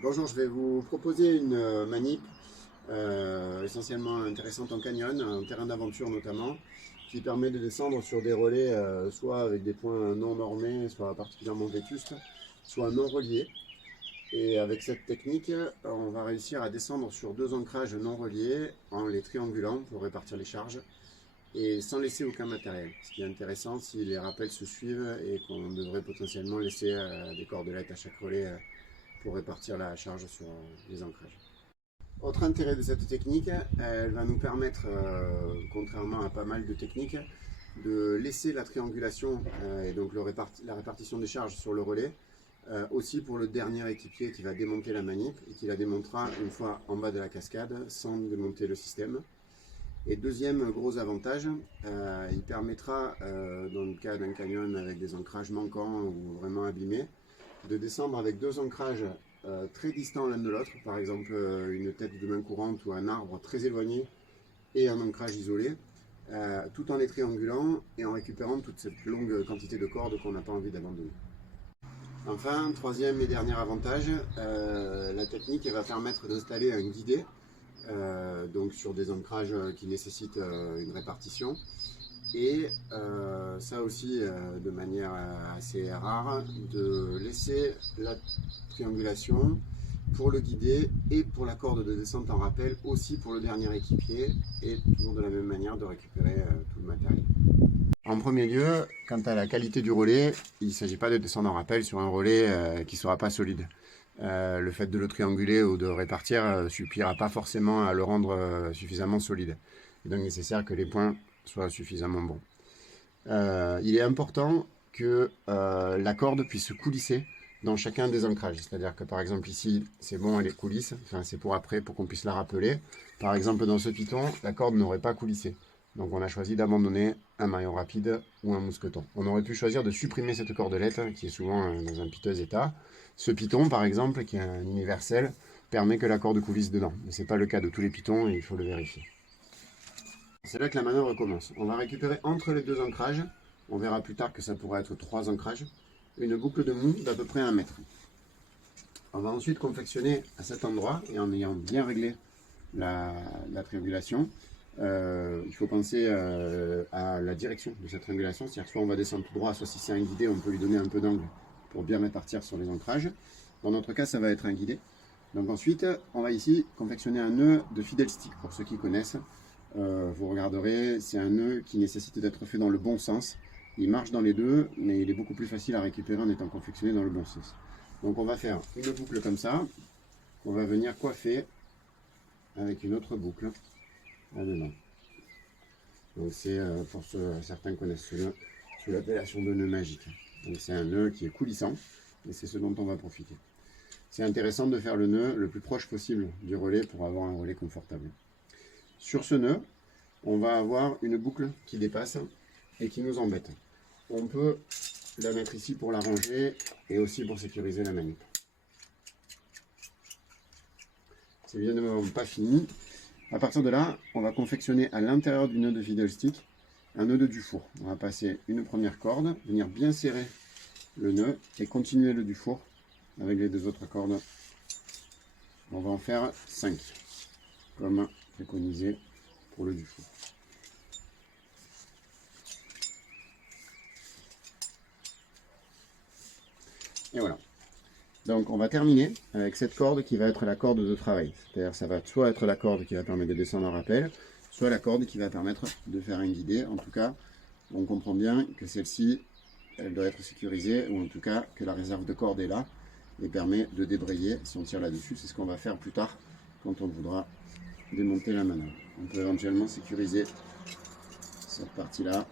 Bonjour, je vais vous proposer une manip essentiellement intéressante en canyon, en terrain d'aventure notamment, qui permet de descendre sur des relais soit avec des points non normés, soit particulièrement vétustes, soit non reliés. Et avec cette technique, on va réussir à descendre sur deux ancrages non reliés en les triangulant pour répartir les charges et sans laisser aucun matériel. Ce qui est intéressant si les rappels se suivent et qu'on devrait potentiellement laisser des cordelettes à chaque relais pour répartir la charge sur les ancrages. Autre intérêt de cette technique, elle va nous permettre, contrairement à pas mal de techniques, de laisser la triangulation et donc la répartition des charges sur le relais aussi pour le dernier équipier qui va démonter la manip et qui la démontera une fois en bas de la cascade sans démonter le système. Et deuxième gros avantage, il permettra, dans le cas d'un canyon avec des ancrages manquants ou vraiment abîmés, de descendre avec deux ancrages très distants l'un de l'autre, par exemple une tête de main courante ou un arbre très éloigné et un ancrage isolé, tout en les triangulant et en récupérant toute cette longue quantité de cordes qu'on n'a pas envie d'abandonner. Enfin, troisième et dernier avantage, la technique va permettre d'installer un guidé, donc sur des ancrages qui nécessitent une répartition, et ça aussi de manière assez rare, de laisser la triangulation pour le guider et pour la corde de descente en rappel aussi pour le dernier équipier et toujours de la même manière de récupérer tout le matériel. En premier lieu, quant à la qualité du relais, il ne s'agit pas de descendre en rappel sur un relais qui ne sera pas solide. Le fait de le trianguler ou de répartir ne suffira pas forcément à le rendre suffisamment solide. Il est donc nécessaire que les points soient suffisamment bons. Il est important que la corde puisse coulisser dans chacun des ancrages. C'est-à-dire que par exemple ici, c'est bon, elle est coulisse, enfin c'est pour après, pour qu'on puisse la rappeler. Par exemple dans ce piton, la corde n'aurait pas coulissé. Donc on a choisi d'abandonner un maillon rapide ou un mousqueton. On aurait pu choisir de supprimer cette cordelette qui est souvent dans un piteux état. Ce piton par exemple, qui est un universel, permet que la corde coulisse dedans. Mais ce n'est pas le cas de tous les pitons et il faut le vérifier. C'est là que la manœuvre commence. On va récupérer entre les deux ancrages, on verra plus tard que ça pourrait être 3 ancrages, une boucle de mou d'à peu près 1 mètre. On va ensuite confectionner à cet endroit, et en ayant bien réglé la triangulation, il faut penser à la direction de cette triangulation, c'est-à-dire soit on va descendre tout droit, soit si c'est un guidé, on peut lui donner un peu d'angle pour bien répartir sur les ancrages. Dans notre cas, ça va être un guidé. Donc ensuite, on va ici confectionner un nœud de fidèle stick, pour ceux qui connaissent. Vous regarderez, c'est un nœud qui nécessite d'être fait dans le bon sens. Il marche dans les deux, mais il est beaucoup plus facile à récupérer en étant confectionné dans le bon sens. Donc on va faire une boucle comme ça, qu'on va venir coiffer avec une autre boucle là-dedans. Donc c'est, pour certains connaissent ce nœud, sous l'appellation de nœud magique. Donc c'est un nœud qui est coulissant, et c'est ce dont on va profiter. C'est intéressant de faire le nœud le plus proche possible du relais pour avoir un relais confortable. Sur ce nœud, on va avoir une boucle qui dépasse et qui nous embête. On peut la mettre ici pour la ranger et aussi pour sécuriser la manip. C'est évidemment pas fini. À partir de là, on va confectionner à l'intérieur du nœud de fiddle stick un nœud de Dufour. On va passer une première corde, venir bien serrer le nœud et continuer le Dufour avec les deux autres cordes. On va en faire 5, comme préconisé pour le Dufour. Et voilà. Donc on va terminer avec cette corde qui va être la corde de travail. C'est-à-dire ça va soit être la corde qui va permettre de descendre en rappel, soit la corde qui va permettre de faire un guidé. En tout cas, on comprend bien que celle-ci, elle doit être sécurisée, ou en tout cas que la réserve de corde est là et permet de débrayer si on tire là-dessus. C'est ce qu'on va faire plus tard quand on voudra démonter la manœuvre. On peut éventuellement sécuriser cette partie-là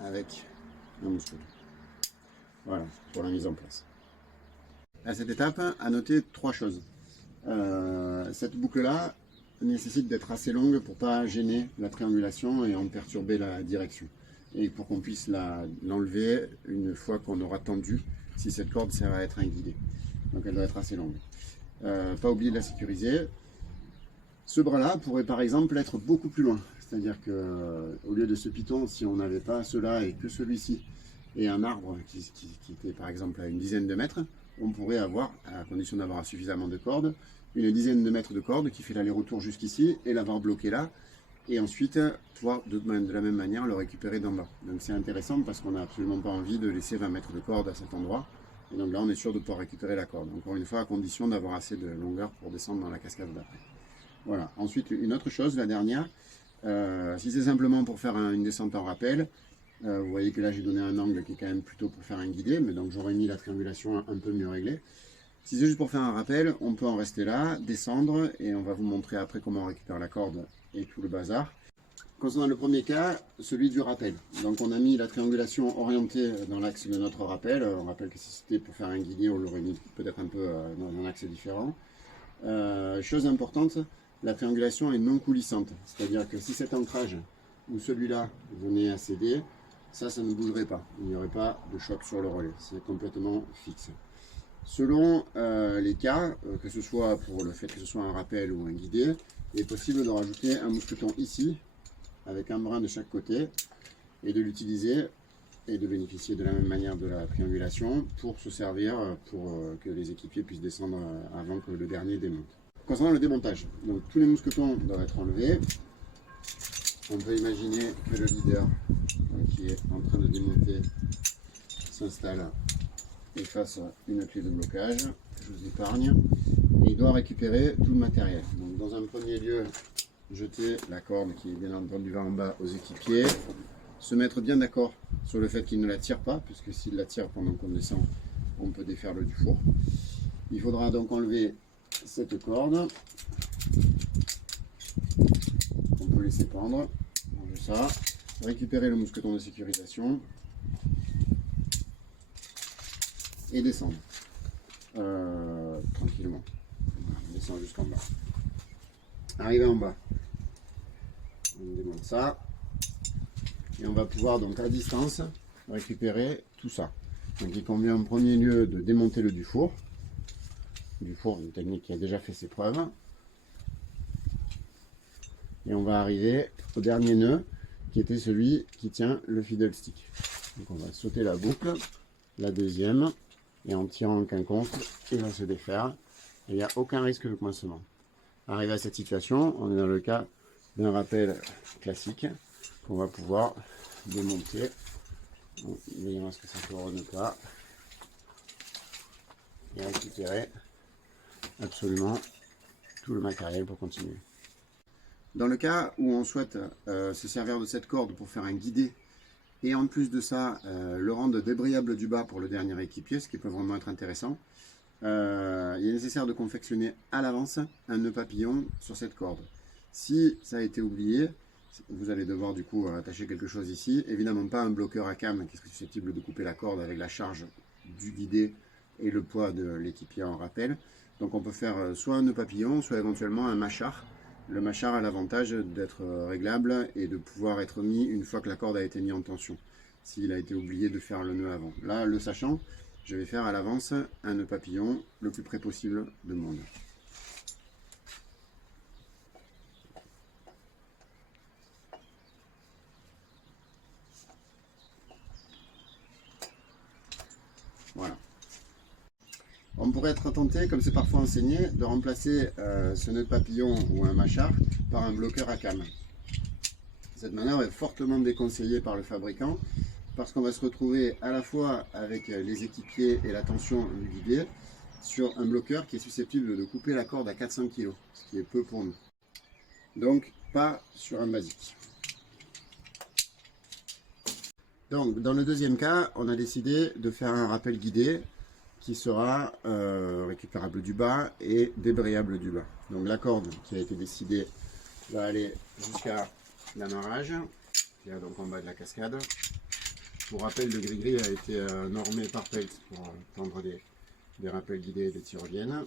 avec un mousqueton. Voilà, pour la mise en place. À cette étape, à noter 3 choses. Cette boucle-là nécessite d'être assez longue pour ne pas gêner la triangulation et en perturber la direction. Et pour qu'on puisse l'enlever une fois qu'on aura tendu, si cette corde sert à être un guidé. Donc elle doit être assez longue. Pas oublier de la sécuriser. Ce bras-là pourrait par exemple être beaucoup plus loin. C'est-à-dire qu'au lieu de ce piton, si on n'avait pas cela et que celui-ci et un arbre qui était par exemple à une dizaine de mètres, on pourrait avoir, à condition d'avoir suffisamment de cordes, une dizaine de mètres de corde qui fait l'aller-retour jusqu'ici et l'avoir bloqué là, et ensuite pouvoir de la même manière le récupérer d'en bas. Donc c'est intéressant parce qu'on n'a absolument pas envie de laisser 20 mètres de corde à cet endroit, et donc là on est sûr de pouvoir récupérer la corde, encore une fois à condition d'avoir assez de longueur pour descendre dans la cascade d'après. Voilà, ensuite une autre chose, la dernière, si c'est simplement pour faire une descente en rappel, vous voyez que là j'ai donné un angle qui est quand même plutôt pour faire un guidé, mais donc j'aurais mis la triangulation un peu mieux réglée. Si c'est juste pour faire un rappel, on peut en rester là, descendre, et on va vous montrer après comment on récupère la corde et tout le bazar. Concernant le premier cas, celui du rappel. Donc on a mis la triangulation orientée dans l'axe de notre rappel. On rappelle que si c'était pour faire un guidé, on l'aurait mis peut-être un peu dans un axe différent. Chose importante, la triangulation est non coulissante. C'est-à-dire que si cet ancrage ou celui-là venait à céder, ça ne bougerait pas. Il n'y aurait pas de choc sur le relais. C'est complètement fixe. Selon les cas, que ce soit pour le fait que ce soit un rappel ou un guidé, il est possible de rajouter un mousqueton ici, avec un brin de chaque côté, et de l'utiliser et de bénéficier de la même manière de la triangulation pour se servir, pour que les équipiers puissent descendre avant que le dernier démonte. Concernant le démontage, donc tous les mousquetons doivent être enlevés. On peut imaginer que le leader qui est en train de démonter s'installe et fasse une clé de blocage, je vous épargne, et il doit récupérer tout le matériel. Donc dans un premier lieu, jeter la corde qui bien entendu va en bas aux équipiers, se mettre bien d'accord sur le fait qu'il ne la tire pas, puisque s'il la tire pendant qu'on descend, on peut défaire le du four. Il faudra donc enlever cette corde, on peut laisser pendre, ranger ça, récupérer le mousqueton de sécurisation, et descendre tranquillement. On descend jusqu'en bas. Arrivé en bas, on démonte ça et on va pouvoir donc à distance récupérer tout ça. Donc il convient en premier lieu de démonter le Dufour. Dufour, une technique qui a déjà fait ses preuves. Et on va arriver au dernier nœud qui était celui qui tient le fiddle stick. Donc on va sauter la boucle, la deuxième, et en tirant le quinconce, il va se défaire et il n'y a aucun risque de coincement. Arrivé à cette situation, on est dans le cas d'un rappel classique qu'on va pouvoir démonter en veillant à ce que ça ne tourne pas et récupérer absolument tout le matériel pour continuer. Dans le cas où on souhaite se servir de cette corde pour faire un guidé et en plus de ça, le rendre débrayable du bas pour le dernier équipier, ce qui peut vraiment être intéressant. Il est nécessaire de confectionner à l'avance un nœud papillon sur cette corde. Si ça a été oublié, vous allez devoir du coup attacher quelque chose ici. Évidemment pas un bloqueur à cam qui serait susceptible de couper la corde avec la charge du guidé et le poids de l'équipier en rappel. Donc on peut faire soit un nœud papillon, soit éventuellement un mâchard. Le mâchard a l'avantage d'être réglable et de pouvoir être mis une fois que la corde a été mise en tension, s'il a été oublié de faire le nœud avant. Là, le sachant, je vais faire à l'avance un nœud papillon le plus près possible de mon nœud. Voilà. On pourrait être tenté, comme c'est parfois enseigné, de remplacer ce nœud papillon ou un mâchard par un bloqueur à cam. Cette manœuvre est fortement déconseillée par le fabricant parce qu'on va se retrouver à la fois avec les équipiers et la tension du guidé sur un bloqueur qui est susceptible de couper la corde à 400 kg, ce qui est peu pour nous. Donc pas sur un basique. Donc dans le deuxième cas, on a décidé de faire un rappel guidé qui sera récupérable du bas et débrayable du bas. Donc la corde qui a été décidée va aller jusqu'à l'amarrage, qui est donc en bas de la cascade. Pour rappel, le gris-gris a été normé par Pelt pour tendre des rappels guidés et des tyroliennes.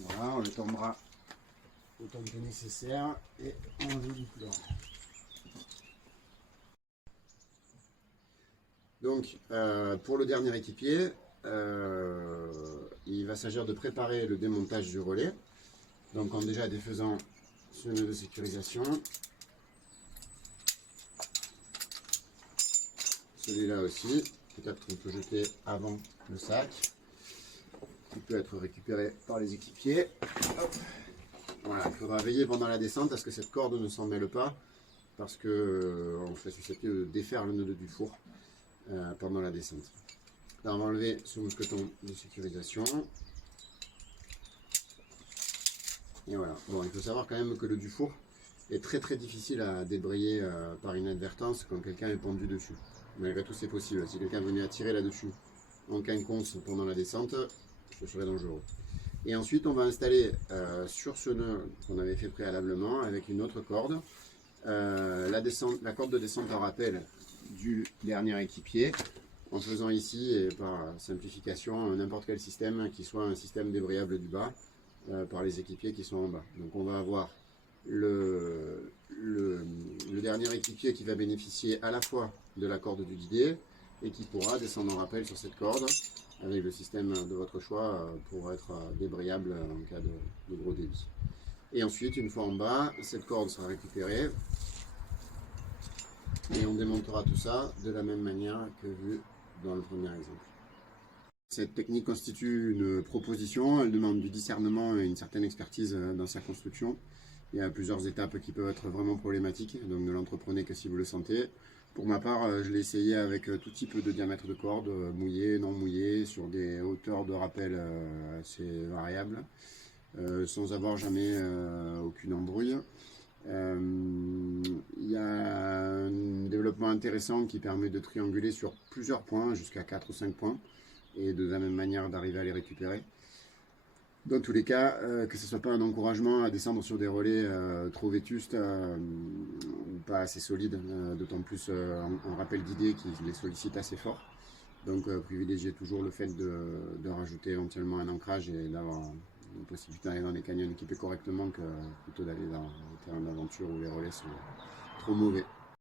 Voilà, on le tombera autant que nécessaire et on le déploie. Donc, pour le dernier équipier, il va s'agir de préparer le démontage du relais. Donc, en déjà défaisant ce nœud de sécurisation, Celui-là aussi, peut-être qu'on peut jeter avant le sac, qui peut être récupéré par les équipiers. Hop. Voilà, il faudra veiller pendant la descente à ce que cette corde ne s'en mêle pas, parce qu'on serait susceptible de défaire le nœud du four pendant la descente. Là, on va enlever ce mousqueton de sécurisation. Et voilà. Bon, il faut savoir quand même que le dufour est très difficile à débrayer par inadvertance quand quelqu'un est pendu dessus. Malgré tout, c'est possible. Si quelqu'un venait à tirer là-dessus en quinconce pendant la descente, ce serait dangereux. Et ensuite, on va installer sur ce nœud qu'on avait fait préalablement avec une autre corde, la corde de descente en rappel du dernier équipier, en faisant ici, et par simplification, n'importe quel système qui soit un système débrayable du bas par les équipiers qui sont en bas. Donc on va avoir le dernier équipier qui va bénéficier à la fois de la corde du guidé et qui pourra descendre en rappel sur cette corde avec le système de votre choix pour être débrayable en cas de gros débit. Et ensuite, une fois en bas, cette corde sera récupérée et on démontera tout ça de la même manière que vu dans le premier exemple. Cette technique constitue une proposition, elle demande du discernement et une certaine expertise dans sa construction. Il y a plusieurs étapes qui peuvent être vraiment problématiques, donc ne l'entreprenez que si vous le sentez. Pour ma part, je l'ai essayé avec tout type de diamètre de corde, mouillé, non mouillé, sur des hauteurs de rappel assez variables, sans avoir jamais aucune embrouille. Il y a un développement intéressant qui permet de trianguler sur plusieurs points, jusqu'à 4 ou 5 points, et de la même manière d'arriver à les récupérer. Dans tous les cas, que ce ne soit pas un encouragement à descendre sur des relais trop vétustes ou pas assez solides, d'autant plus en rappel guidé qui les sollicite assez fort. Donc privilégiez toujours le fait de rajouter éventuellement un ancrage et d'avoir une possibilité d'aller dans les canyons équipés correctement que plutôt d'aller dans les terrains d'aventure où les relais sont trop mauvais.